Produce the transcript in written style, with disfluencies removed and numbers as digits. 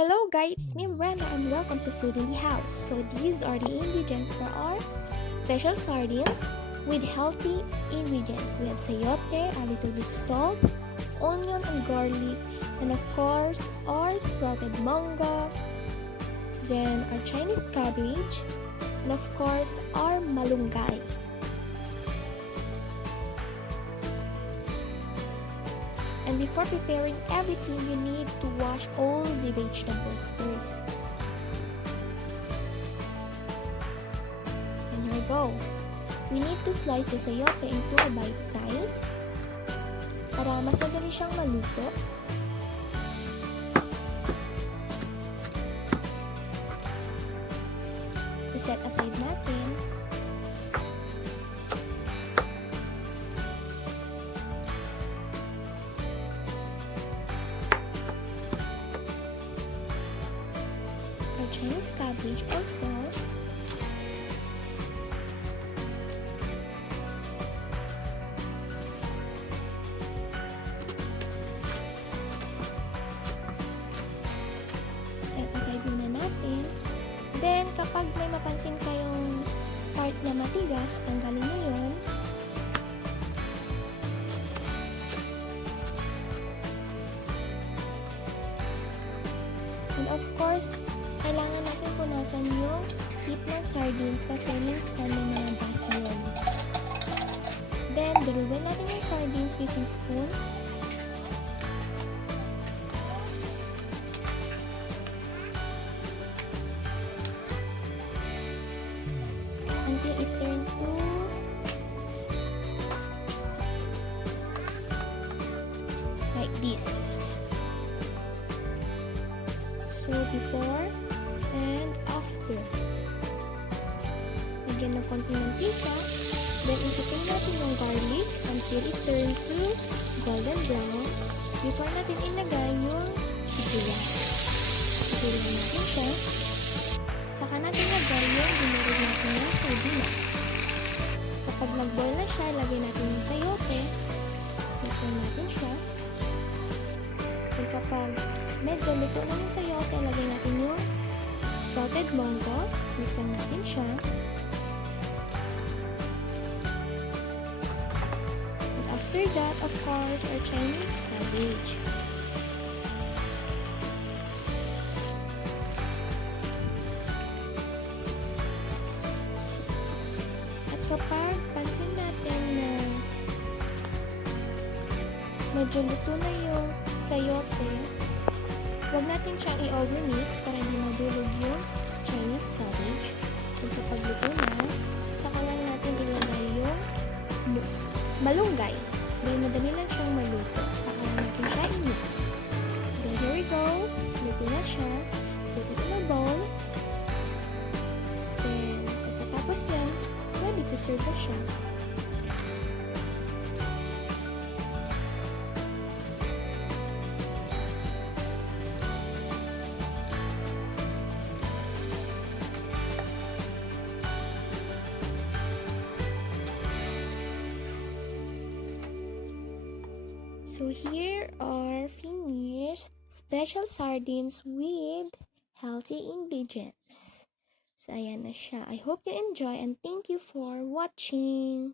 Hello guys, it's me Rena and welcome to Food in the House. So these are the ingredients for our special sardines with healthy ingredients. We have sayote, a little bit salt, onion and garlic, and of course our sprouted manga, then our Chinese cabbage, and of course our malunggay. And before preparing everything, you need to wash all the vegetables first. And here we go. We need to slice the sayote into a bite size para mas madali siyang maluto. I-set aside natin. Chinese cabbage also. Set aside muna natin. Then, kapag may mapansin kayong part na matigas, tanggalin nyo yun. And of course, kailangan natin punasan yung tip ng sardines kasi minsan may mga gas yun. Then, durugin natin yung sardines using spoon. Until it turn to like this. So, before and after. Lagyan ng konting mantika. Then, isutin natin yung garlic until it turns to golden brown. Before natin ilagay yung sibuyas. Sibuyas natin siya. Saka natin lagay yung dinurog natin ng sardines. Kapag nag-boil na siya, lagay natin yung sayote. Mix lang natin siya. Then, kapag medyo luto na yung sayote, lagay natin yung sprouted manga. Mix lang natin siya. And after that, of course, our Chinese cabbage. At kapag pansin natin na medyo luto na yung sayote, huwag natin siyang i-overmix para hindi madulog yung Chinese cabbage. Kung kapag luto na, saka lang natin ilagay yung malunggay. Dahil madali lang siyang maluto. Saka lang natin siya i-mix. Then here we go. Luto na siya. Luto na bowl. Then, pagkatapos yan, ready to serve na siya. So here are finished special sardines with healthy ingredients. So ayan na siya. I hope you enjoy and thank you for watching.